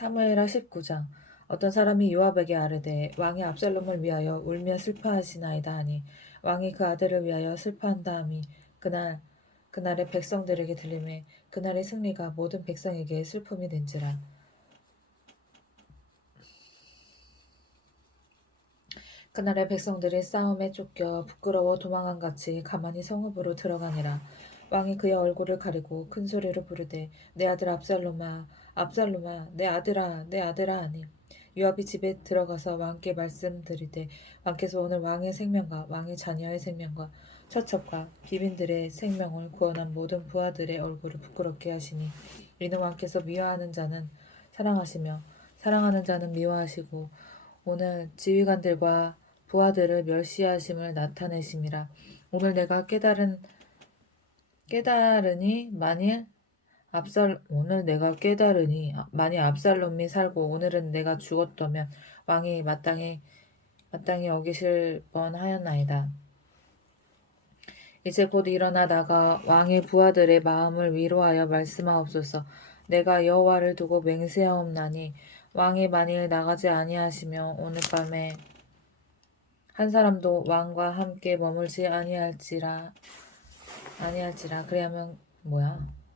사무엘하 19장. 어떤 사람이 요압에게 아뢰되 왕이 압살롬을 위하여 울며 슬퍼하시나이다 하니 왕이 그 아들을 위하여 슬퍼한다함이 그날의 백성들에게 들리매 그날의 승리가 모든 백성에게 슬픔이 된지라. 그날의 백성들이 싸움에 쫓겨 부끄러워 도망한 같이 가만히 성읍으로 들어가니라. 왕이 그의 얼굴을 가리고 큰 소리로 부르되 내 아들 압살롬아 압살롬아 내 아들아 내 아들아 하니 요압이 집에 들어가서 왕께 말씀드리되 왕께서 오늘 왕의 생명과 왕의 자녀의 생명과 처첩과 귀빈들의 생명을 구원한 모든 부하들의 얼굴을 부끄럽게 하시니 이는 왕께서 미워하는 자는 사랑하시며 사랑하는 자는 미워하시고 오늘 지휘관들과 부하들을 멸시하심을 나타내심이라. 오늘 내가 깨달으니 만일 압살롬이 살고 오늘은 내가 죽었다면 왕이 마땅히 어기실 뻔하였나이다. 이제 곧 일어나 나가 왕의 부하들의 마음을 위로하여 말씀하옵소서. 내가 여호와를 두고 맹세하옵나니 왕이 만일 나가지 아니하시며 오늘 밤에 한 사람도 왕과 함께 머물지 아니할지라. 그리하면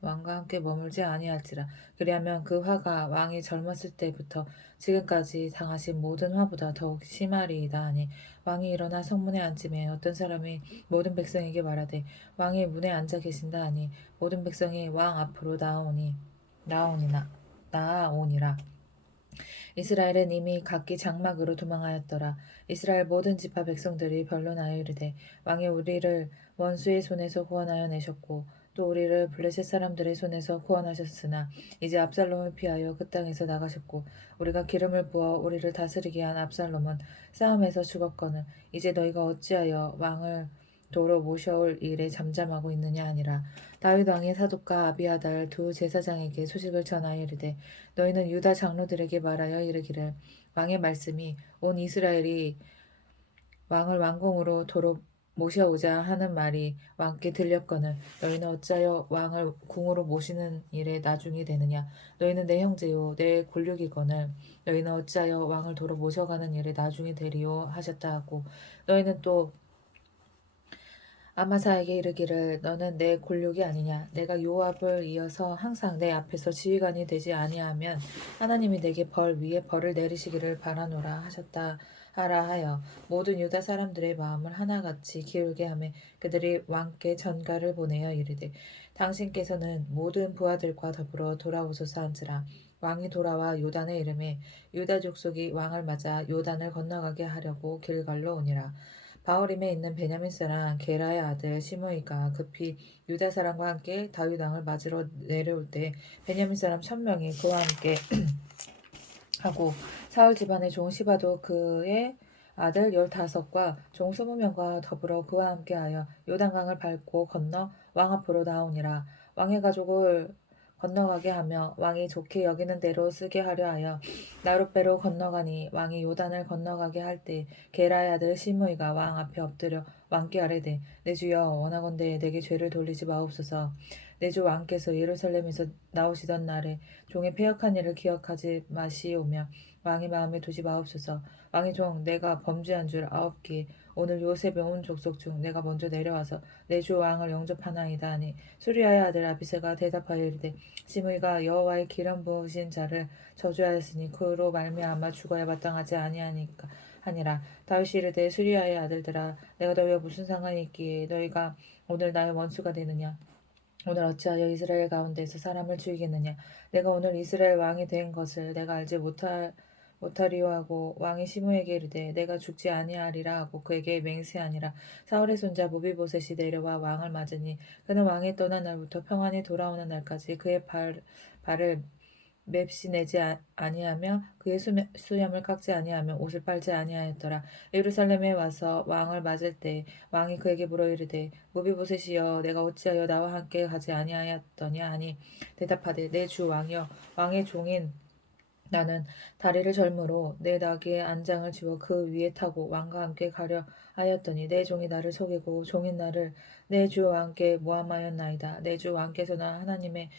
왕과 함께 머물지 아니할지라. 그리하면 그 화가 왕이 젊었을 때부터 지금까지 당하신 모든 화보다 더욱 심하리이다 하니 왕이 일어나 성문에 앉음에 어떤 사람이 모든 백성에게 말하되 왕이 문에 앉아 계신다 하니 모든 백성이 왕 앞으로 나아오니라. 이스라엘은 이미 각기 장막으로 도망하였더라. 이스라엘 모든 지파 백성들이 변론하여 이르되 왕이 우리를 원수의 손에서 구원하여 내셨고 또 우리를 블레셋 사람들의 손에서 구원하셨으나 이제 압살롬을 피하여 그 땅에서 나가셨고 우리가 기름을 부어 우리를 다스리게 한 압살롬은 싸움에서 죽었거늘 이제 너희가 어찌하여 왕을 도로 모셔올 일에 잠잠하고 있느냐 하니라. 다윗 왕이 사독과 아비아달 두 제사장에게 소식을 전하여 이르되 너희는 유다 장로들에게 말하여 이르기를 왕의 말씀이 온 이스라엘이 왕을 왕궁으로 도로 모셔오자 하는 말이 왕께 들렸거늘 너희는 어찌하여 왕을 궁으로 모시는 일에 나중이 되느냐. 너희는 내 형제요 내 골육이거늘 너희는 어찌하여 왕을 도로 모셔가는 일에 나중이 되리요 하셨다 하고 너희는 또 아마사에게 이르기를 너는 내 골육이 아니냐. 내가 요압을 이어서 항상 내 앞에서 지휘관이 되지 아니하면 하나님이 내게 벌 위에 벌을 내리시기를 바라노라 하셨다 하라 하여 모든 유다 사람들의 마음을 하나같이 기울게 하며 그들이 왕께 전가를 보내어 이르되 당신께서는 모든 부하들과 더불어 돌아오소서 한지라. 왕이 돌아와 요단에 이르매 유다 족속이 왕을 맞아 요단을 건너가게 하려고 길갈로 오니라. 바후림에 있는 베냐민 사람 게라의 아들 시므이가 급히 유다 사람과 함께 다윗 왕을 맞으러 내려올 때 베냐민 사람 1000명이 그와 함께 하고 사울 집안의 종 시바도 그의 아들 15과 종 20명과 더불어 그와 함께하여 요단강을 밟고 건너 왕 앞으로 나오니라. 왕의 가족을 건너가게 하며 왕이 좋게 여기는 대로 쓰게 하려 하여 나룻배로 건너가니 왕이 요단을 건너가게 할 때 게라의 아들 시므이가 왕 앞에 엎드려 왕께 아뢰되 내 주여 원하건대 내게 죄를 돌리지 마옵소서. 내 주 왕께서 예루살렘에서 나오시던 날에 종의 패역한 일을 기억하지 마시오며 왕의 마음에 두지 마옵소서. 왕의 종 내가 범죄한 줄 아옵기에 오늘 요셉의 온 족속 중 내가 먼저 내려와서 내 주 왕을 영접하나이다 하니 수리아의 아들 아비새가 대답하여 이르되 시므이가 여호와의 기름 부으신 자를 저주하였으니 그로 말미암아 죽어야 마땅하지 아니하니까 하니라. 다윗이 이르되 수리아의 아들들아 내가 너희와 무슨 상관이 있기에 너희가 오늘 나의 원수가 되느냐. 오늘 어찌하여 이스라엘 가운데서 사람을 죽이겠느냐. 내가 오늘 이스라엘 왕이 된 것을 내가 알지 못하리요 하고 왕이 시므에게 이르되 내가 죽지 아니하리라 하고 그에게 맹세하니라. 사울의 손자 무비보셋이 내려와 왕을 맞으니 그는 왕이 떠난 날부터 평안히 돌아오는 날까지 그의 발을 맵시 내지 아니하며 그의 수염을 깎지 아니하며 옷을 빨지 아니하였더라. 예루살렘에 와서 왕을 맞을 때 왕이 그에게 물어 이르되 무비보셋이여 내가 어찌하여 나와 함께 가지 아니하였더냐 하니 대답하되 내 주 왕이여 왕의 종인 나는 다리를 절므로 내 나귀의 안장을 지워 그 위에 타고 왕과 함께 가려 하였더니 내 종이 나를 속이고 종인 나를 내 주 왕께 모함하였나이다. 내 주 왕께서는 하나님의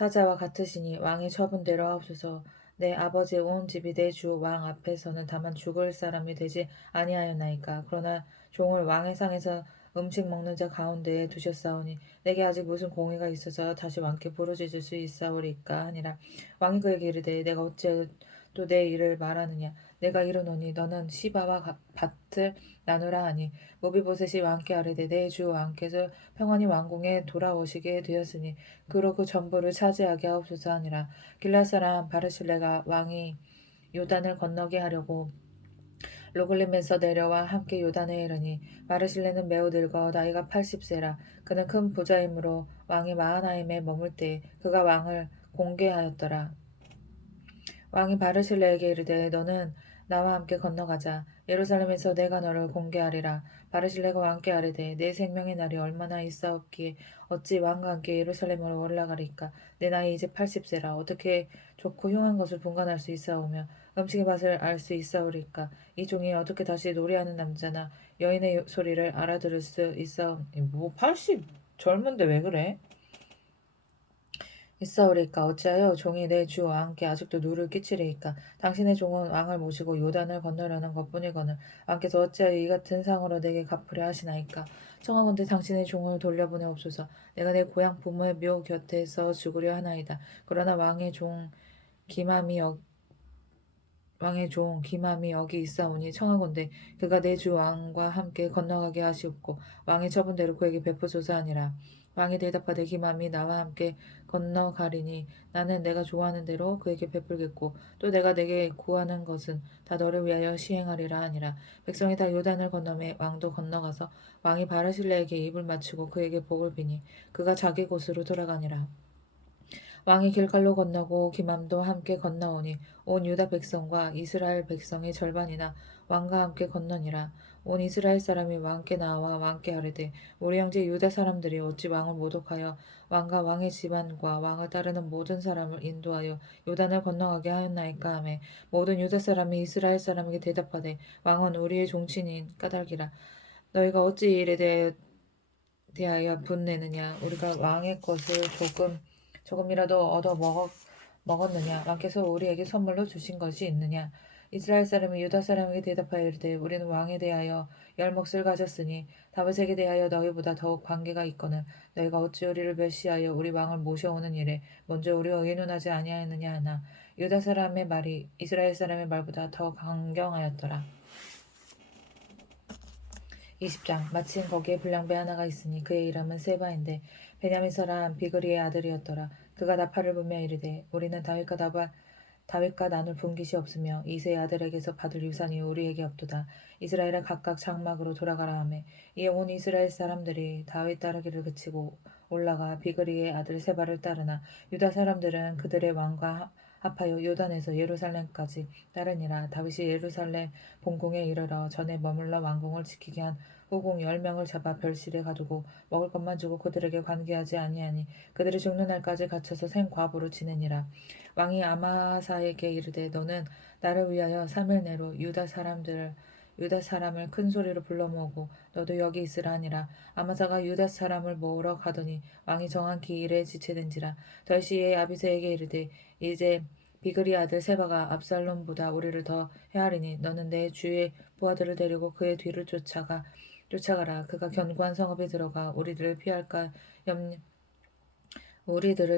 사자와 같으시니 왕의 처분대로 하옵소서. 내 아버지의 온 집이 내 주 왕 앞에서는 다만 죽을 사람이 되지 아니하였나이까. 그러나 종을 왕의 상에서 음식 먹는 자 가운데에 두셨사오니 내게 아직 무슨 공의가 있어서 다시 왕께 부르짖을 수 있사오리까 하니라. 왕이 그에게 이르되 내가 어찌 또 내 일을 말하느냐. 내가 이르노니 너는 시바와 밭을 나누라 하니 무비보셋이 왕께 아뢰되 내 주 왕께서 평안히 왕궁에 돌아오시게 되었으니 그로 그 전부를 차지하게 하옵소서 하니라. 길앗 사람 바르실레가 왕이 요단을 건너게 하려고 로글림에서 내려와 함께 요단에 이르니 바르실레는 매우 늙어 나이가 80세라. 그는 큰 부자이므로 왕이 마하나임에 머물 때 그가 왕을 공개하였더라. 왕이 바르실레에게 이르되 너는 나와 함께 건너가자. 예루살렘에서 내가 너를 공개하리라. 바르실레가 왕께 아뢰되 내 생명의 날이 얼마나 있사옵기에 어찌 왕과 함께 예루살렘으로 올라가리까. 내 나이 이제 80세라. 어떻게 좋고 흉한 것을 분간할 수 있사오며 음식의 맛을 알 수 있사오리까. 이 종이 어떻게 다시 노래하는 남자나 여인의 소리를 알아들을 수 있사오니. 뭐 80 젊은데 왜 그래? 있사오리까. 어찌하여 종이 내 주 왕께 아직도 누를 끼치리이까. 당신의 종은 왕을 모시고 요단을 건너려는 것뿐이거늘 왕께서 어찌하여 이 같은 상으로 내게 갚으려 하시나이까. 청하건대 당신의 종을 돌려보내옵소서. 내가 내 고향 부모의 묘 곁에서 죽으려 하나이다. 그러나 왕의 종 기맘이 여기 있사오니 청하건대 그가 내 주 왕과 함께 건너가게 하시옵고 왕의 처분대로 그에게 베푸소서 하니라. 왕이 대답하되 기맘이 나와 함께 건너가리니 나는 내가 좋아하는 대로 그에게 베풀겠고 또 내가 내게 구하는 것은 다 너를 위하여 시행하리라 하니라. 백성이 다 요단을 건너매 왕도 건너가서 왕이 바르실레에게 입을 맞추고 그에게 복을 비니 그가 자기 곳으로 돌아가니라. 왕이 길갈로 건너고 기맘도 함께 건너오니 온 유다 백성과 이스라엘 백성의 절반이나 왕과 함께 건너니라. 온 이스라엘 사람이 왕께 나와 왕께 아뢰되 우리 형제 유다 사람들이 어찌 왕을 모독하여 왕과 왕의 집안과 왕을 따르는 모든 사람을 인도하여 요단을 건너가게 하였나이까 하매 모든 유다 사람이 이스라엘 사람에게 대답하되 왕은 우리의 종친인 까닭이라. 너희가 어찌 이 일에 대하여 분내느냐. 우리가 왕의 것을 조금이라도 먹었느냐. 왕께서 우리에게 선물로 주신 것이 있느냐. 이스라엘 사람이 유다 사람에게 대답하여 이르되 우리는 왕에 대하여 열 몫을 가졌으니 다윗에게 대하여 너희보다 더욱 관계가 있거늘 너희가 어찌 우리를 멸시하여 우리 왕을 모셔오는 일에 먼저 우리와 의논하지 아니하였느냐 하나 유다 사람의 말이 이스라엘 사람의 말보다 더 강경하였더라. 20장 마침 거기에 불량배 하나가 있으니 그의 이름은 세바인데 베냐민 사람 비그리의 아들이었더라. 그가 나팔을 불며 이르되 우리는 다윗과 나눌 분깃이 없으며 이새의 아들에게서 받을 유산이 우리에게 없도다. 이스라엘은 각각 장막으로 돌아가라 하매 이에 온 이스라엘 사람들이 다윗 따르기를 그치고 올라가 비그리의 아들 세바를 따르나 유다 사람들은 그들의 왕과 합하여 요단에서 예루살렘까지 따르니라. 다윗이 예루살렘 본궁에 이르러 전에 머물러 왕궁을 지키게 한 후궁 10명을 잡아 별실에 가두고 먹을 것만 주고 그들에게 관계하지 아니하니 그들이 죽는 날까지 갇혀서 생과부로 지내니라. 왕이 아마사에게 이르되 너는 나를 위하여 3일 내로 유다 사람을 큰 소리로 불러 모으고 너도 여기 있으라 하니라. 아마사가 유다 사람을 모으러 가더니 왕이 정한 기일에 지체된지라. 다윗이 아비새에게 이르되 이제 비그리 아들 세바가 압살롬보다 우리를 더 헤아리니 너는 내 주의 부하들을 데리고 그의 뒤를 쫓아가라. 그가 견고한 성읍에 들어가 우리들을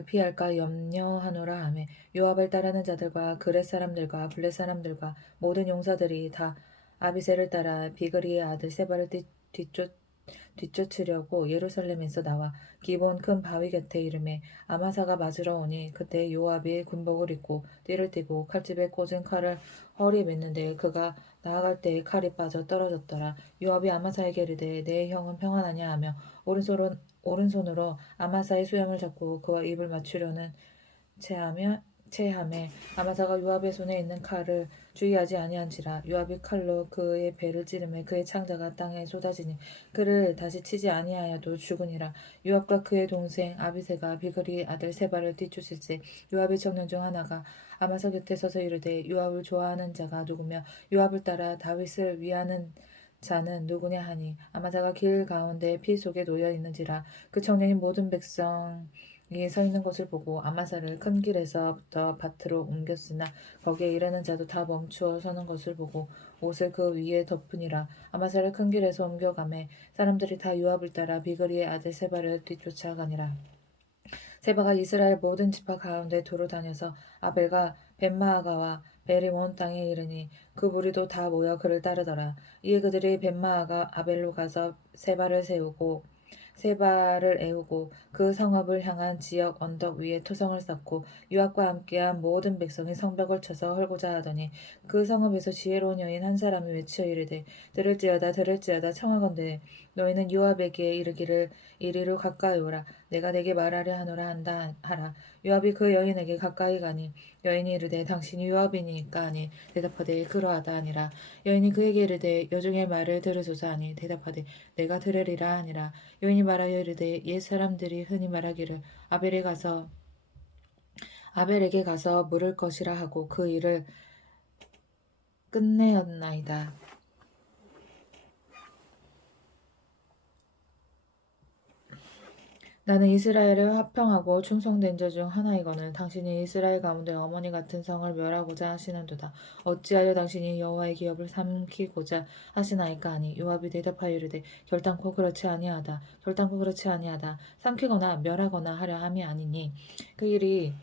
피할까 염려하노라 하매 요압을 따르는 자들과 그렛 사람들과 블렛 사람들과 모든 용사들이 다 아비새를 따라 비그리의 아들 세바를 뒤쫓으려고 예루살렘에서 나와 기본 큰 바위 곁에 이르매 아마사가 맞으러 오니 그때 요압이 군복을 입고 띠를 띠고 칼집에 꽂은 칼을 허리에 맸는데 그가 나아갈 때에 칼이 빠져 떨어졌더라. 요압이 아마사에게 이르되 내 형은 평안하냐 하며 오른손으로 아마사의 수염을 잡고 그와 입을 맞추려는 체함에 아마사가 요압의 손에 있는 칼을 주의하지 아니한지라. 요압이 칼로 그의 배를 찌르매 그의 창자가 땅에 쏟아지니 그를 다시 치지 아니하여도 죽으니라. 요압과 그의 동생 아비새가 비그리 아들 세바를 뒤쫓을세 요압의 청년 중 하나가 아마사 곁에 서서 이르되 요압을 좋아하는 자가 누구며 요압을 따라 다윗을 위하는 자는 누구냐 하니 아마사가 길 가운데 피 속에 놓여 있는지라. 그 청년이 모든 백성이 위에 서 있는 것을 보고 아마사를 큰 길에서부터 밭으로 옮겼으나 거기에 이르는 자도 다 멈추어 서는 것을 보고 옷을 그 위에 덮으니라. 아마사를 큰 길에서 옮겨가매 사람들이 다 요압을 따라 비그리의 아들 세바를 뒤쫓아가니라. 세바가 이스라엘 모든 지파 가운데 두루 다녀서 아벨과 벤마아가와 벨이 온 땅에 이르니 그 무리도 다 모여 그를 따르더라. 이에 그들이 벤마아가 아벨로 가서 세바를 애우고 그 성읍을 향한 지역 언덕 위에 토성을 쌓고 유압과 함께한 모든 백성이 성벽을 쳐서 헐고자 하더니 그 성읍에서 지혜로운 여인 한 사람이 외치어 이르되 들을지어다 청하건대 너희는 요압에게 이르기를 이리로 가까이 오라 내가 내게 말하려 하노라 한다 하라. 요압이 그 여인에게 가까이 가니 여인이 이르되 당신이 요압이니까 하니 대답하되 그러하다 하니라. 여인이 그에게 이르되 여종의 말을 들으소서 하니 대답하되 내가 들으리라 하니라. 여인이 말하여 이르되 옛 사람들이 흔히 말하기를 아벨에게 가서 물을 것이라 하고 그 일을 끝내었나이다. 나는 이스라엘을 화평하고 충성된 자 중 하나이거늘 당신이 이스라엘 가운데 어머니 같은 성을 멸하고자 하시는도다. 어찌하여 당신이 여호와의 기업을 삼키고자 하시나이까 하니 요압이 대답하여 이르되 결단코 그렇지 아니하다. 삼키거나 멸하거나 하려 함이 아니니 그 일이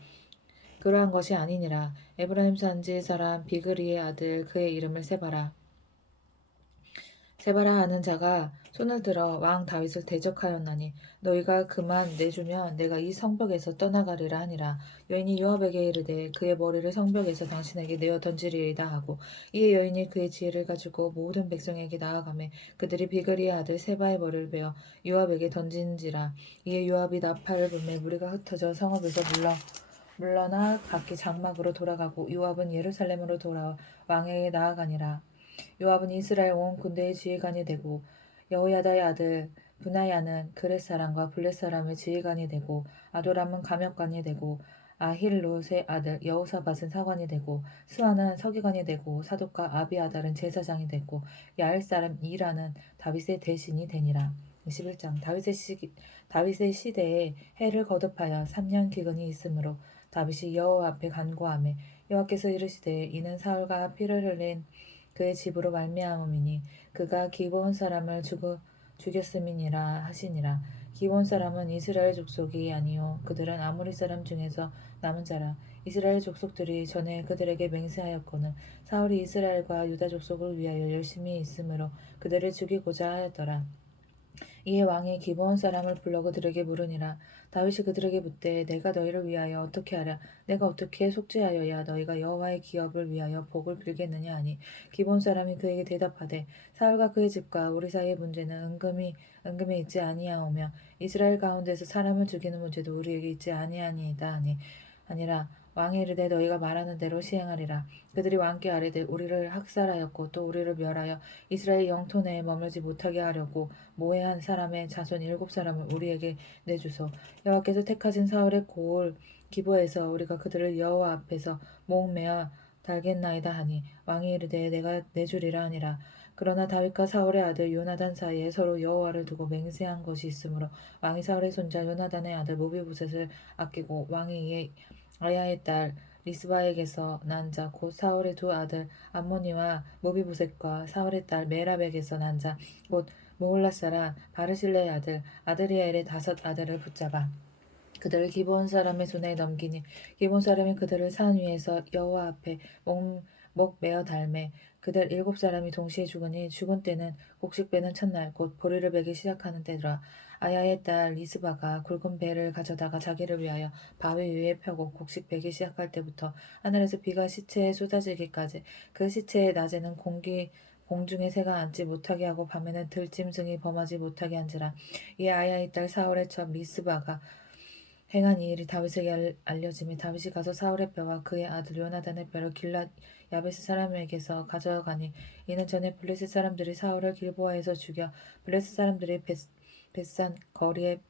그러한 것이 아니니라. 에브라임 산지 사람 비그리의 아들 그의 이름을 세바라 하는 자가 손을 들어 왕 다윗을 대적하였나니 너희가 그만 내주면 내가 이 성벽에서 떠나가리라 하니라. 여인이 요압에게 이르되 그의 머리를 성벽에서 당신에게 내어 던지리이다 하고 이에 여인이 그의 지혜를 가지고 모든 백성에게 나아가매 그들이 비그리의 아들 세바의 머리를 베어 요압에게 던진지라. 이에 요압이 나팔을 불매 무리가 흩어져 성읍에서 물러나 각기 장막으로 돌아가고 요압은 예루살렘으로 돌아와 왕에게 나아가니라. 요압은 이스라엘 온 군대의 지휘관이 되고 여호야다의 아들 브나야는 그렛 사람과 블렛 사람의 지휘관이 되고 아도람은 감역관이 되고 아힐롯의 아들 여호사밧은 사관이 되고 스와는 서기관이 되고 사독과 아비아달은 제사장이 되고 야엘 사람 이라는 다윗의 대신이 되니라. 21장 다윗의 시대에 해를 거듭하여 3년 기근이 있으므로 다윗이 여호와 앞에 간구하매 여호와께서 이르시되 이는 사울과 피를 흘린 그의 집으로 말미암음이니 그가 기브온 사람을 죽였음이니라 하시니라. 기브온 사람은 이스라엘 족속이 아니요 그들은 아모리 사람 중에서 남은 자라. 이스라엘 족속들이 전에 그들에게 맹세하였거늘 사울이 이스라엘과 유다 족속을 위하여 열심히 있으므로 그들을 죽이고자 하였더라. 이에 왕이 기브온 사람을 불러 그들에게 물으니라. 다윗이 그들에게 묻되 내가 너희를 위하여 어떻게 하랴? 내가 어떻게 속죄하여야 너희가 여호와의 기업을 위하여 복을 빌겠느냐 하니 기브온 사람이 그에게 대답하되 사울과 그의 집과 우리 사이의 문제는 은금이 있지 아니하오며 이스라엘 가운데서 사람을 죽이는 문제도 우리에게 있지 아니하니이다 하니 아니라 왕이 이르되 너희가 말하는 대로 시행하리라. 그들이 왕께 아뢰되 우리를 학살하였고 또 우리를 멸하여 이스라엘 영토 내에 머물지 못하게 하려고 모해한 사람의 자손 7사람을 우리에게 내주소. 여호와께서 택하신 사울의 고을 기브에서 우리가 그들을 여호와 앞에서 목매어 달겠나이다 하니 왕이 이르되 내가 내주리라 하니라. 그러나 다윗과 사울의 아들 요나단 사이에 서로 여호와를 두고 맹세한 것이 있으므로 왕이 사울의 손자 요나단의 아들 모비보셋을 아끼고 왕이 이에 아야의 딸 리스바에게서 난 자 곧 사울의 두 아들 암모니와 모비보셋과 사울의 딸 메랍에게서 난 자 곧 모홀라 사람 바르실레의 아들 아드리엘의 5 아들을 붙잡아 그들을 기브온 사람의 손에 넘기니 기브온 사람이 그들을 산 위에서 여호와 앞에 목 메어 달매 그들 7사람이 동시에 죽으니 죽은 때는 곡식 베는 첫날 곧 보리를 베기 시작하는 때더라. 아야의 딸 리스바가 굵은 배를 가져다가 자기를 위하여 바위 위에 펴고 곡식 베기 시작할 때부터 하늘에서 비가 시체에 쏟아지기까지 그 시체의 낮에는 공중에 새가 앉지 못하게 하고 밤에는 들짐승이 범하지 못하게 한지라. 이에 아야의 딸 사울의 첩 미스바가 행한 이 일이 다윗에게 알려지며 다윗이 가서 사울의 뼈와 그의 아들 요나단의 뼈를 길랏 야베스 사람에게서 가져가니 이는 전에 블레셋 사람들이 사울을 길보아에서 죽여 블레셋 사람들이 벳산 거리에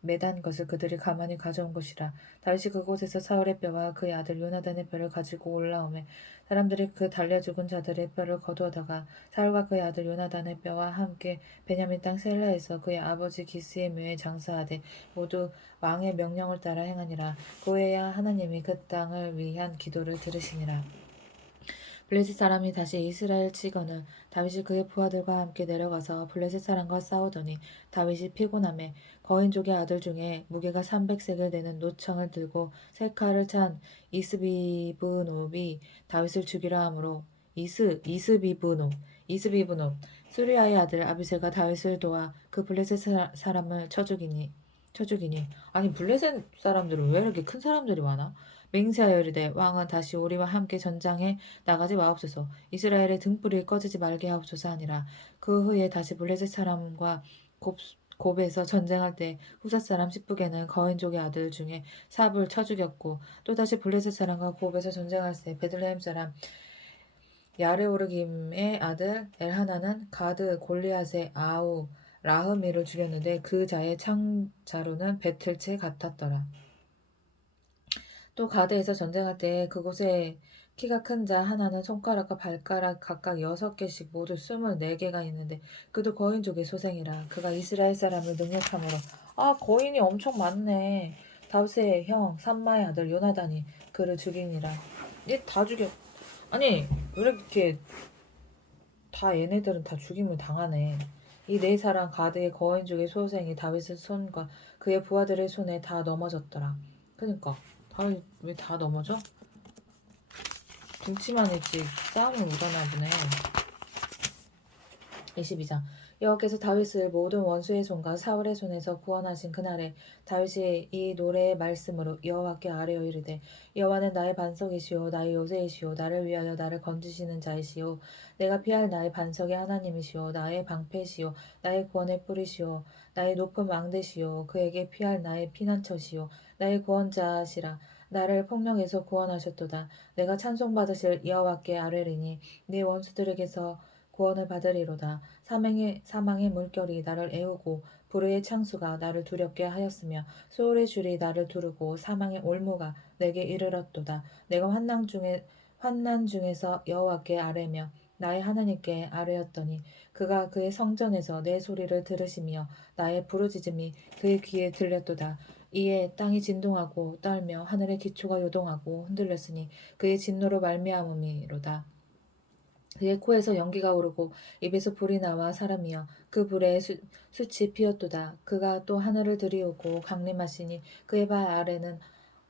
매단 것을 그들이 가만히 가져온 것이라. 다윗이 그곳에서 사울의 뼈와 그의 아들 요나단의 뼈를 가지고 올라오매 사람들이 그 달려 죽은 자들의 뼈를 거두어다가 사울과 그의 아들 요나단의 뼈와 함께 베냐민 땅 셀라에서 그의 아버지 기스의 묘에 장사하되 모두 왕의 명령을 따라 행하니라. 고해야 하나님이 그 땅을 위한 기도를 들으시니라. 블레셋 사람이 다시 이스라엘 치거늘 다윗이 그의 부하들과 함께 내려가서 블레셋 사람과 싸우더니 다윗이 피곤함에 거인족의 아들 중에 무게가 300세겔 되는 노청을 들고 세 칼을 찬 이스비브노비 다윗을 죽이려 하므로 이스비브노 수리아의 아들 아비새가 다윗을 도와 그 블레셋 사람을 쳐죽이니 아니 블레셋 사람들은 왜 이렇게 큰 사람들이 많아? 맹세하여 이르되 왕은 다시 우리와 함께 전장에 나가지 마옵소서. 이스라엘의 등불이 꺼지지 말게 하옵소서 하니라. 그 후에 다시 블레셋 사람과 곱에서 전쟁할 때 후사 사람 십부게는 거인족의 아들 중에 삽을 쳐 죽였고 또 다시 블레셋 사람과 곱에서 전쟁할 때 베들레헴 사람 야레오르김의 아들 엘하나는 가드 골리앗의 아우 라흐미를 죽였는데 그 자의 창자로는 배틀채 같았더라. 또 가드에서 전쟁할 때 그곳에 키가 큰 자 하나는 손가락과 발가락 각각 6개씩 모두 24개가 있는데 그도 거인족의 소생이라. 그가 이스라엘 사람을 능력함으로 거인이 엄청 많네. 다윗의 형 삼마의 아들 요나단이 그를 죽이니라. 얘 다 죽여. 아니 왜 이렇게 다 얘네들은 다 죽임을 당하네. 이 네 사람 가드의 거인족의 소생이 다윗의 손과 그의 부하들의 손에 다 넘어졌더라. 그니까 다윗 왜 다 넘어져? 등치만 했지 싸움을 못하나 보네. 22장 여호와께서 다윗을 모든 원수의 손과 사울의 손에서 구원하신 그날에 다윗이 이 노래의 말씀으로 여호와께 아뢰어 이르되 여호와는 나의 반석이시오 나의 요새이시오 나를 위하여 나를 건지시는 자이시오 내가 피할 나의 반석의 하나님이시오 나의 방패시오 나의 구원의 뿌리시오 나의 높은 망대시오 그에게 피할 나의 피난처시오 나의 구원자시라 나를 폭력에서 구원하셨도다 내가 찬송받으실 여호와께 아뢰리니 네 원수들에게서 구원을 받으리로다. 사망의 물결이 나를 애우고 불의의 창수가 나를 두렵게 하였으며 소울의 줄이 나를 두르고 사망의 올무가 내게 이르렀도다. 내가 환난 중에서 여호와께 아뢰며 나의 하나님께 아뢰었더니 그가 그의 성전에서 내 소리를 들으시며 나의 부르짖음이 그의 귀에 들렸도다. 이에 땅이 진동하고 떨며 하늘의 기초가 요동하고 흔들렸으니 그의 진노로 말미암음이로다. 그의 코에서 연기가 오르고 입에서 불이 나와 사람이여 그 불에 숯이 피었도다. 그가 또 하늘을 들이우고 강림하시니 그의 발 아래는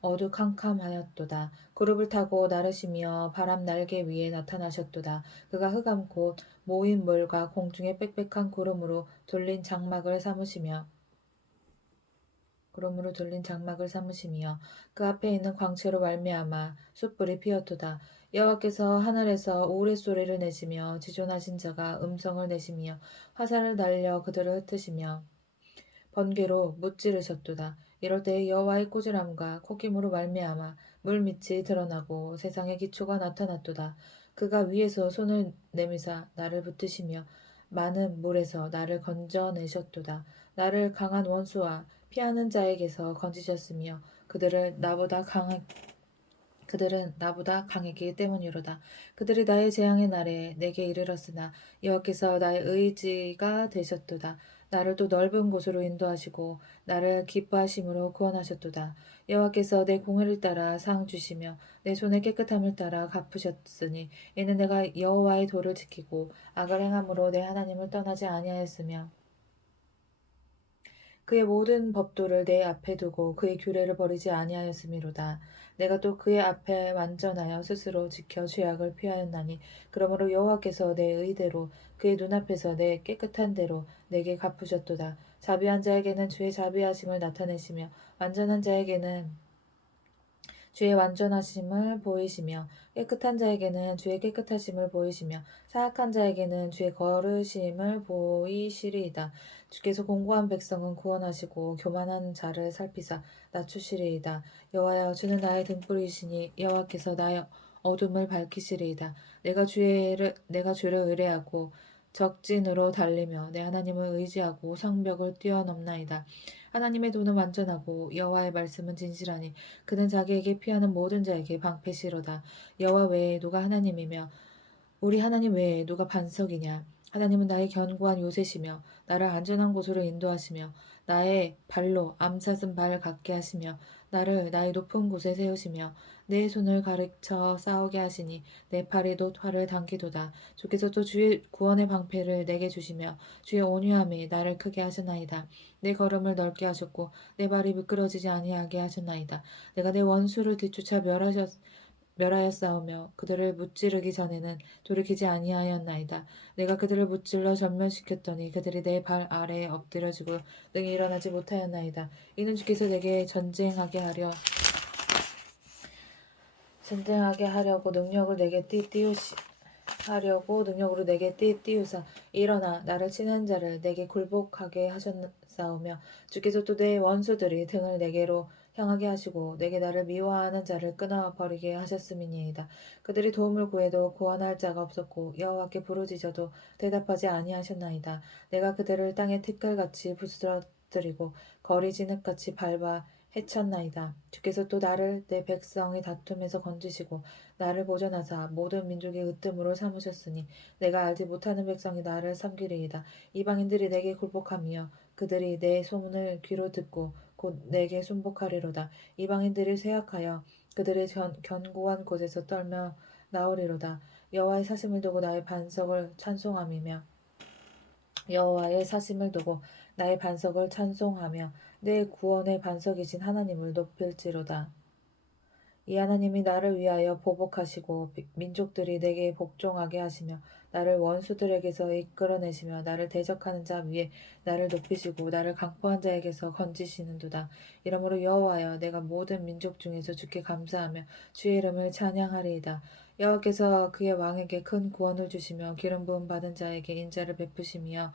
어두캄캄하였도다. 구름을 타고 나르시며 바람 날개 위에 나타나셨도다. 그가 흑암 곧 모인 물과 공중의 빽빽한 구름으로 돌린 장막을 삼으시며 그 앞에 있는 광채로 말미암아 숯불이 피었도다. 여호와께서 하늘에서 우레소리를 내시며 지존하신 자가 음성을 내시며 화살을 날려 그들을 흩으시며 번개로 무찌르셨도다. 이럴 때 여호와의 꾸지람과 콧김으로 말미암아 물 밑이 드러나고 세상의 기초가 나타났도다. 그가 위에서 손을 내미사 나를 붙드시며 많은 물에서 나를 건져내셨도다. 나를 강한 원수와 피하는 자에게서 건지셨으며 그들은 나보다 강했기 때문이로다. 그들이 나의 재앙의 날에 내게 이르렀으나 여호와께서 나의 의지가 되셨도다. 나를 또 넓은 곳으로 인도하시고 나를 기뻐하심으로 구원하셨도다. 여호와께서 내 공의를 따라 상 주시며 내 손의 깨끗함을 따라 갚으셨으니 이는 내가 여호와의 도를 지키고 악을 행함으로 내 하나님을 떠나지 아니하였으며 그의 모든 법도를 내 앞에 두고 그의 규례를 버리지 아니하였음이로다. 내가 또 그의 앞에 완전하여 스스로 지켜 죄악을 피하였나니 그러므로 여호와께서 내 의대로 그의 눈앞에서 내 깨끗한 대로 내게 갚으셨도다. 자비한 자에게는 주의 자비하심을 나타내시며 완전한 자에게는 주의 완전하심을 보이시며 깨끗한 자에게는 주의 깨끗하심을 보이시며 사악한 자에게는 주의 거르심을 보이시리이다. 주께서 공고한 백성은 구원하시고 교만한 자를 살피사 낮추시리이다. 여호와여 주는 나의 등불이시니 여호와께서 나의 어둠을 밝히시리이다. 내가 주를 의뢰하고 적진으로 달리며 내 하나님을 의지하고 성벽을 뛰어넘나이다. 하나님의 도는 완전하고 여호와의 말씀은 진실하니 그는 자기에게 피하는 모든 자에게 방패시로다. 여호와 외에 누가 하나님이며 우리 하나님 외에 누가 반석이냐. 하나님은 나의 견고한 요새시며 나를 안전한 곳으로 인도하시며 나의 발로 암사슴 발 같게 하시며 나를 나의 높은 곳에 세우시며 내 손을 가르쳐 싸우게 하시니 내 팔이 돛 활을 당기도다. 주께서 또 주의 구원의 방패를 내게 주시며 주의 온유함이 나를 크게 하셨나이다. 내 걸음을 넓게 하셨고 내 발이 미끄러지지 아니하게 하셨나이다. 내가 내 원수를 뒤쫓아 멸하였사오며 그들을 무찌르기 전에는 돌이키지 아니하였나이다. 내가 그들을 무찔러 전멸시켰더니 그들이 내 발 아래에 엎드려지고 능히 일어나지 못하였나이다. 이는 주께서 내게 전쟁하게 하려고 능력을 내게 능력으로 내게 띠띠우사 일어나 나를 치는 자를 내게 굴복하게 하셨사오며 주께서 또 내 원수들이 등을 내게로 향하게 하시고 내게 나를 미워하는 자를 끊어버리게 하셨음이니이다. 그들이 도움을 구해도 구원할 자가 없었고 여호와께 부르짖어도 대답하지 아니하셨나이다. 내가 그들을 땅의 티끌같이 부스러뜨리고 거리 진흙같이 밟아 해쳤나이다. 주께서 또 나를 내 백성의 다툼에서 건지시고 나를 보전하사 모든 민족의 으뜸으로 삼으셨으니 내가 알지 못하는 백성이 나를 섬기리이다. 이방인들이 내게 굴복하며 그들이 내 소문을 귀로 듣고 곧 내게 순복하리로다. 이방인들이 쇠약하여 그들의 견고한 곳에서 떨며 나오리로다. 여호와의 사심을 두고 나의 반석을 찬송함이며 여호와의 사심을 두고 나의 반석을 찬송하며 내 구원의 반석이신 하나님을 높일지로다. 이 하나님이 나를 위하여 보복하시고 민족들이 내게 복종하게 하시며 나를 원수들에게서 이끌어내시며 나를 대적하는 자 위에 나를 높이시고 나를 강포한 자에게서 건지시는도다. 이러므로 여호와여 내가 모든 민족 중에서 주께 감사하며 주의 이름을 찬양하리이다. 여호와께서 그의 왕에게 큰 구원을 주시며 기름 부음 받은 자에게 인자를 베푸시며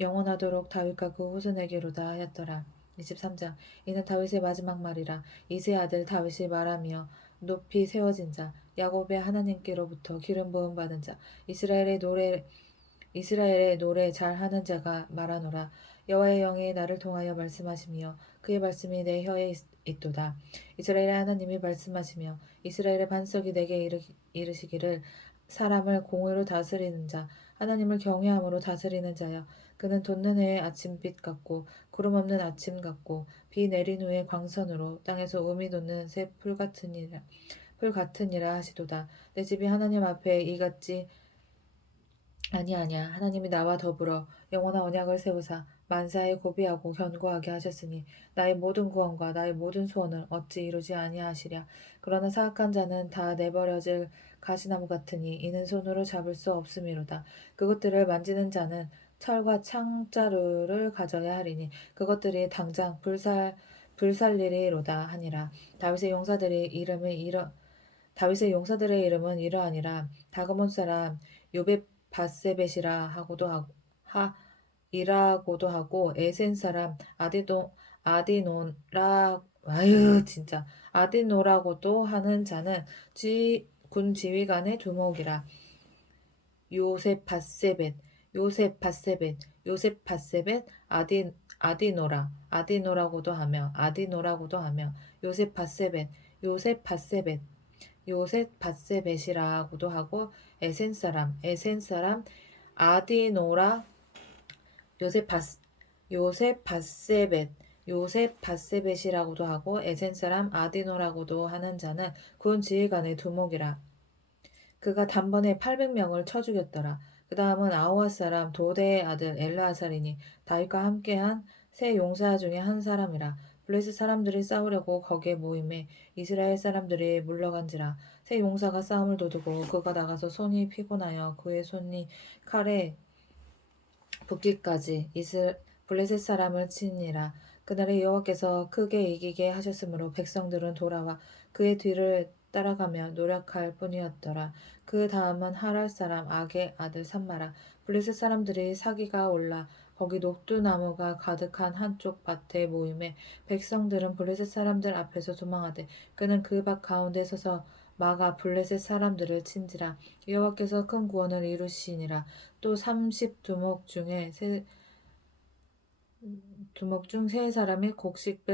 영원하도록 다윗과 그 후손에게로다 하였더라. 23장 이는 다윗의 마지막 말이라. 이세 아들 다윗이 말하며 높이 세워진 자 야곱의 하나님께로부터 기름 부음 받은 자 이스라엘의 노래 잘하는 자가 말하노라. 여호와의 영이 나를 통하여 말씀하시며 그의 말씀이 내 혀에 있도다. 이스라엘의 하나님이 말씀하시며 이스라엘의 반석이 내게 이르시기를 사람을 공의로 다스리는 자 하나님을 경외함으로 다스리는 자여 그는 돋는 해의 아침빛 같고 구름 없는 아침 같고 비 내린 후의 광선으로 땅에서 우미 돋는 새 풀 같으니라 하시도다. 내 집이 하나님 앞에 이같이 아니하냐. 하나님이 나와 더불어 영원한 언약을 세우사 만사에 고비하고 견고하게 하셨으니 나의 모든 구원과 나의 모든 소원을 어찌 이루지 아니하시랴. 그러나 사악한 자는 다 내버려질 가시나무 같으니 이는 손으로 잡을 수 없음이로다. 그것들을 만지는 자는 철과 창자루를 가져야 하리니 그것들이 당장 불살리리로다 하니라. 다윗의 용사들의 이름은 이러하니라. 다그몬 사람 요벳 이라고도 하고 에센 사람 아디노라고도 하는 자는 군 지휘관의 두목이라. 요셉 바세벳 아디노라고도 하며 요셉 바세벳이라고도 하고 에센 사람 아디노라 요셉 바세벳이라고도 하고 에센 사람 아디노라고도 하는 자는 군 지휘관의 두목이라. 그가 단번에 800명을 쳐 죽였더라. 그 다음은 아호와 사람 도대의 아들 엘르아살이니 다윗과 함께한 세 용사 중에 한 사람이라. 블레셋 사람들이 싸우려고 거기에 모임에 이스라엘 사람들이 물러간지라. 세 용사가 싸움을 도두고 그가 나가서 손이 피곤하여 그의 손이 칼에 붓기까지 블레셋 사람을 치니라. 그날에 여호와께서 크게 이기게 하셨으므로 백성들은 돌아와 그의 뒤를 따라가며 노력할 뿐이었더라. 그 다음은 하랄 사람 악의 아들 삼마라. 블레셋 사람들이 사기가 올라 거기 녹두나무가 가득한 한쪽 밭에 모임에 백성들은 블레셋 사람들 앞에서 도망하되 그는 그 밭 가운데 서서 마가 블레셋 사람들을 친지라. 여호와께서 큰 구원을 이루시니라. 또 30두목 중 세 사람이 곡식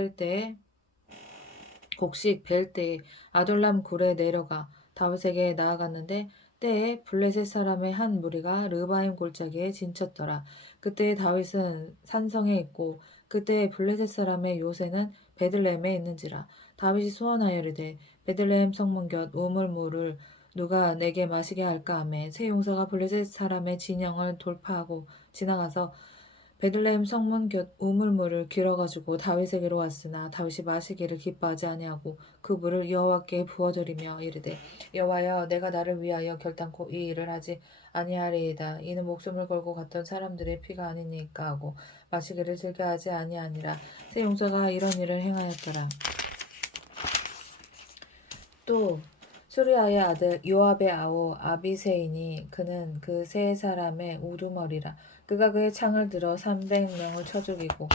벨 때에 아둘람 굴에 내려가 다윗에게 나아갔는데 때에 블레셋 사람의 한 무리가 르바임 골짜기에 진쳤더라. 그때 다윗은 산성에 있고 그때 블레셋 사람의 요새는 베들레헴에 있는지라. 다윗이 소원하여 이르되 베들레헴 성문 곁 우물물을 누가 내게 마시게 할까 하매 새 용사가 블레셋 사람의 진영을 돌파하고 지나가서 베들레헴 성문 곁 우물물을 길어가지고 다윗에게로 왔으나 다윗이 마시기를 기뻐하지 아니하고 그 물을 여호와께 부어드리며 이르되 여호와여 내가 나를 위하여 결단코 이 일을 하지 아니하리이다. 이는 목숨을 걸고 갔던 사람들의 피가 아니니까 하고 마시기를 즐겨하지 아니하니라. 새 용사가 이런 일을 행하였더라. 또 수리아의 아들 요압의 아우 아비새이니 그는 그 세 사람의 우두머리라. 그가 그의 창을 들어 300명을 쳐 죽이고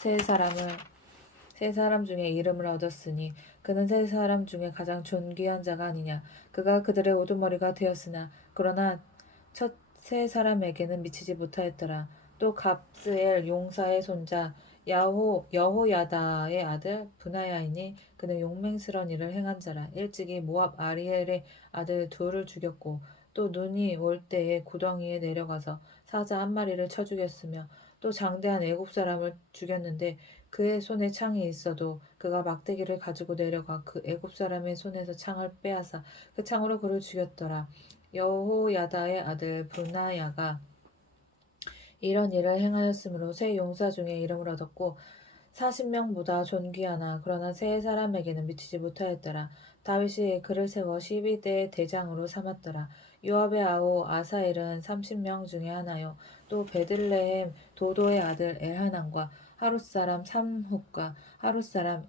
세 사람 중에 이름을 얻었으니 그는 세 사람 중에 가장 존귀한 자가 아니냐. 그가 그들의 우두머리가 되었으나 그러나 첫 세 사람에게는 미치지 못하였더라. 또 갑스엘 용사의 손자 여호야다의 아들 브나야이니 그는 용맹스러운 일을 행한 자라. 일찍이 모압 아리엘의 아들 둘을 죽였고 또 눈이 올 때에 구덩이에 내려가서 사자 한 마리를 쳐 죽였으며 또 장대한 애굽 사람을 죽였는데 그의 손에 창이 있어도 그가 막대기를 가지고 내려가 그 애굽 사람의 손에서 창을 빼앗아 그 창으로 그를 죽였더라. 여호야다의 아들 브나야가 이런 일을 행하였으므로 세 용사 중에 이름을 얻었고 40명보다 존귀하나 그러나 세 사람에게는 미치지 못하였더라. 다윗이 그를 세워 12대 대장으로 삼았더라. 요압의 아우 아사엘은 30명 중에 하나요. 또 베들레헴 도도의 아들 엘하난과 하룻 사람 삼훅과 하룻 사람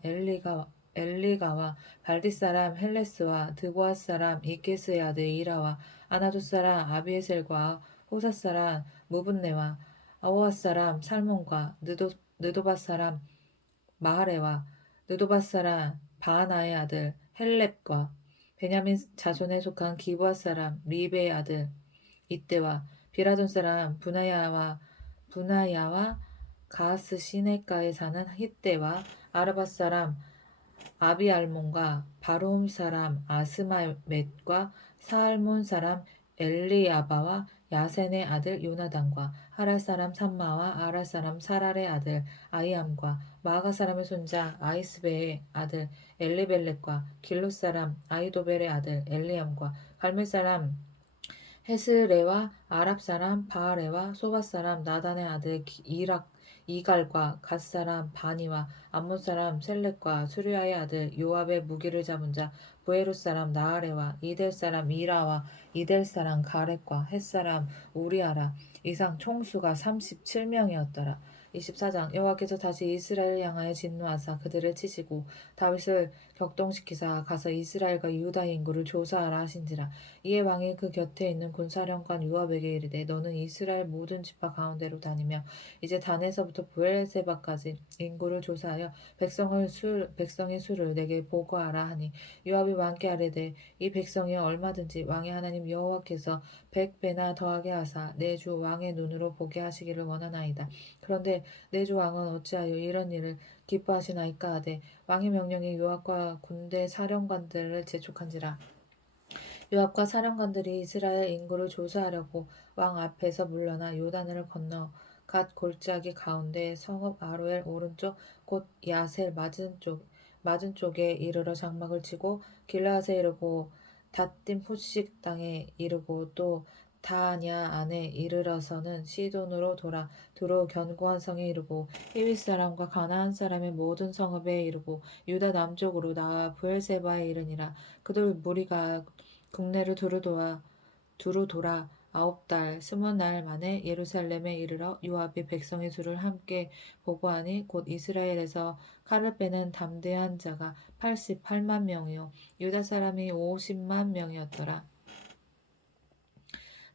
엘리가와 발디 사람 헬레스와 드보아 사람 이케스의 아들 이라와 아나도 사람 아비에셀과 호사 사람 무분네와 아오아 사람 살몬과 느도바 사람 마하레와 느도바 사람 바하나의 아들 헬렙과 베냐민 자손에 속한 기브아 사람 리베의 아들 이때와 비라돈 사람 분하야와 가하스 시내가에 사는 hit대와 아르밧 사람 아비알몬과 바로움 사람 아스마мет과 사알몬 사람 엘리야바와 야센의 아들 요나단과 하랄 사람 삼마와 아랄 사람 사랄의 아들 아이암과 마아가 사람의 손자 아이스베의 아들 엘리벨렛과 길롯 사람 아이도벨의 아들 엘리암과 갈멜 사람 헤스레와 아랍 사람 바하레와 소바 사람 나단의 아들 이갈과 갓 사람 바니와 암몬 사람 셀렉과 수리아의 아들 요압의 무기를 잡은 자 부에롯 사람 나아레와 이델 사람 이라와 이델 사람 가렛과 헷 사람 우리아라. 이상 총수가 37명이었더라. 24장 여호와께서 다시 이스라엘을 향하여 진노하사 그들을 치시고 다윗을 격동시키사 가서 이스라엘과 유다의 인구를 조사하라 하신지라. 이에 왕이 그 곁에 있는 군사령관 요압에게 이르되 너는 이스라엘 모든 지파 가운데로 다니며 이제 단에서부터 브엘세바까지 인구를 조사하여 백성의 수를 내게 보고하라 하니 요압이 왕께 아뢰되 이 백성이 얼마든지 왕의 하나님 여호와께서 100배나 더하게 하사 내 주 왕의 눈으로 보게 하시기를 원하나이다. 그런데 내 주 왕은 어찌하여 이런 일을 기뻐하시나이까 하되 왕의 명령이 요압과 군대 사령관들을 재촉한지라. 요압과 사령관들이 이스라엘 인구를 조사하려고 왕 앞에서 물러나 요단을 건너 갓 골짜기 가운데 성읍 아로엘 오른쪽 곧 야셀 맞은 쪽에 이르러 장막을 치고 길라앗에 이르고 닷딤 푸식 땅에 이르고 또 다냐 안에 이르러서는 시돈으로 돌아 두로 견고한 성에 이르고 히윗 사람과 가나안 사람의 모든 성읍에 이르고 유다 남쪽으로 나와 브엘세바에 이르니라. 그들 무리가 국내를 두루 돌아 9달 20날 만에 예루살렘에 이르러 요압이 백성의 수를 함께 보고하니 곧 이스라엘에서 칼을 빼는 담대한 자가 88만 명이요 유다 사람이 50만 명이었더라.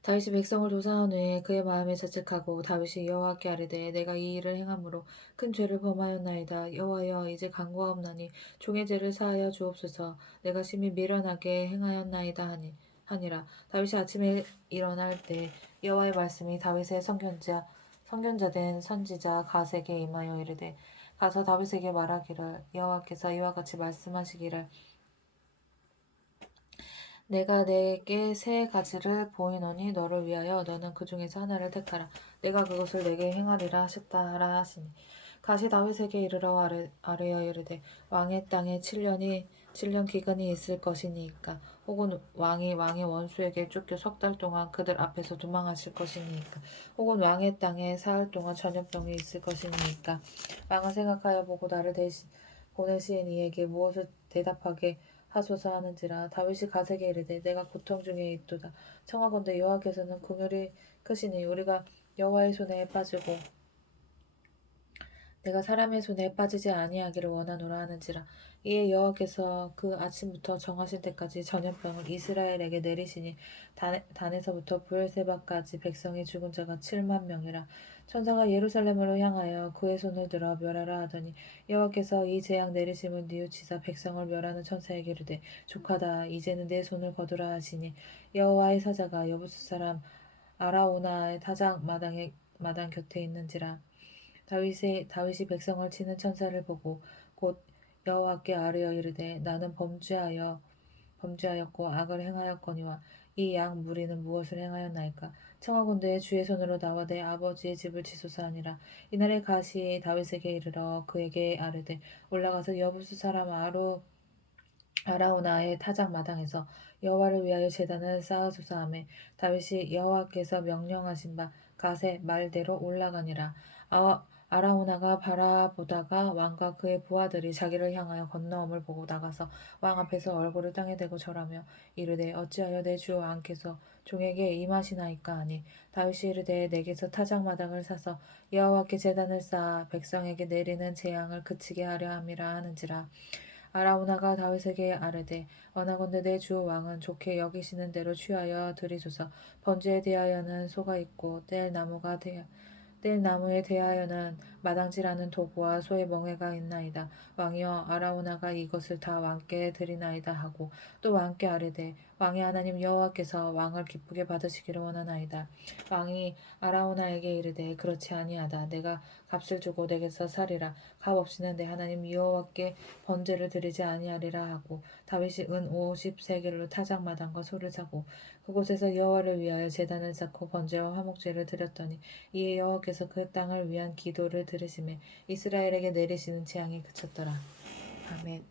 다윗이 백성을 조사한 후에 그의 마음에 자책하고 다윗이 여호와께 아뢰되 내가 이 일을 행함으로 큰 죄를 범하였나이다. 여호와여 이제 간구하옵나니 종의 죄를 사하여 주옵소서. 내가 심히 미련하게 행하였나이다 하니라. 다윗이 아침에 일어날 때 여호와의 말씀이 다윗의 선견자 된 선지자 갓에게 임하여 이르되 가서 다윗에게 말하기를 여호와께서 이와 같이 말씀하시기를 내가 내게 세 가지를 보이노니 너를 위하여 너는 그 중에서 하나를 택하라. 내가 그것을 내게 행하리라 하셨다 하라 하시니 가시 다윗에게 이르러 아뢰어 이르되 왕의 땅에 7년 기근이 있을 것이니까 혹은 왕이 왕의 원수에게 쫓겨 석 달 동안 그들 앞에서 도망하실 것이니까 혹은 왕의 땅에 사흘 동안 전염병이 있을 것이니까 왕은 생각하여 보고 나를 보내신 이에게 무엇을 대답하게 하소서 하는지라. 다윗이 갓에게 이르되 내가 고통 중에 있도다. 청하건대 여호와께서는 긍휼이 크시니 우리가 여호와의 손에 빠지고 내가 사람의 손에 빠지지 아니하기를 원하노라 하는지라. 이에 여호와께서 그 아침부터 정하신 때까지 전염병을 이스라엘에게 내리시니 단에서부터 브엘세바까지 백성이 죽은 자가 7만 명이라. 천사가 예루살렘으로 향하여 그의 손을 들어 멸하라 하더니 여호와께서 이 재앙 내리심을 뉘우치사 백성을 멸하는 천사에게 이르되 족하다 이제는 내 손을 거두라 하시니 여호와의 사자가 여부스 사람 아라오나의 타작 마당 곁에 있는지라. 다윗이 백성을 치는 천사를 보고 곧 여호와께 아뢰어 이르되 나는 범죄하였고 악을 행하였거니와 이 양 무리는 무엇을 행하였나이까. 청하건대 주의 손으로 나와 내 아버지의 집을 치소서 하니라. 이날에 갓이 다윗에게 이르러 그에게 아뢰되 올라가서 여부수 사람 아라우나의 타작 마당에서 여호와를 위하여 제단을 쌓으소서 하매 다윗이 여호와께서 명령하신 바 갓의 말대로 올라가니라. 아라우나가 바라보다가 왕과 그의 부하들이 자기를 향하여 건너옴을 보고 나가서 왕 앞에서 얼굴을 땅에 대고 절하며 이르되 어찌하여 내 주 왕께서 종에게 임하시나이까 하니 다윗이 이르되 내게서 타작 마당을 사서 여호와께 제단을 쌓아 백성에게 내리는 재앙을 그치게 하려 함이라 하는지라. 아라우나가 다윗에게 아뢰되 원하건대 내 주 왕은 좋게 여기시는 대로 취하여 드리소서. 번제에 대하여는 소가 있고 뗄 나무에 대하여는 마당질하는 도구와 소의 멍에가 있나이다. 왕이여 아라우나가 이것을 다 왕께 드리나이다 하고 또 왕께 아뢰되 왕의 하나님 여호와께서 왕을 기쁘게 받으시기를 원하나이다. 왕이 아라우나에게 이르되 그렇지 아니하다. 내가 값을 주고 내게서 사리라. 값 없이는 내 하나님 여호와께 번제를 드리지 아니하리라 하고 다윗이 은 50세겔로 타작마당과 소를 사고 그곳에서 여호와를 위하여 제단을 쌓고 번제와 화목제를 드렸더니 이에 여호와께서 그 땅을 위한 기도를 들으시매 이스라엘에게 내리시는 재앙이 그쳤더라. 아멘.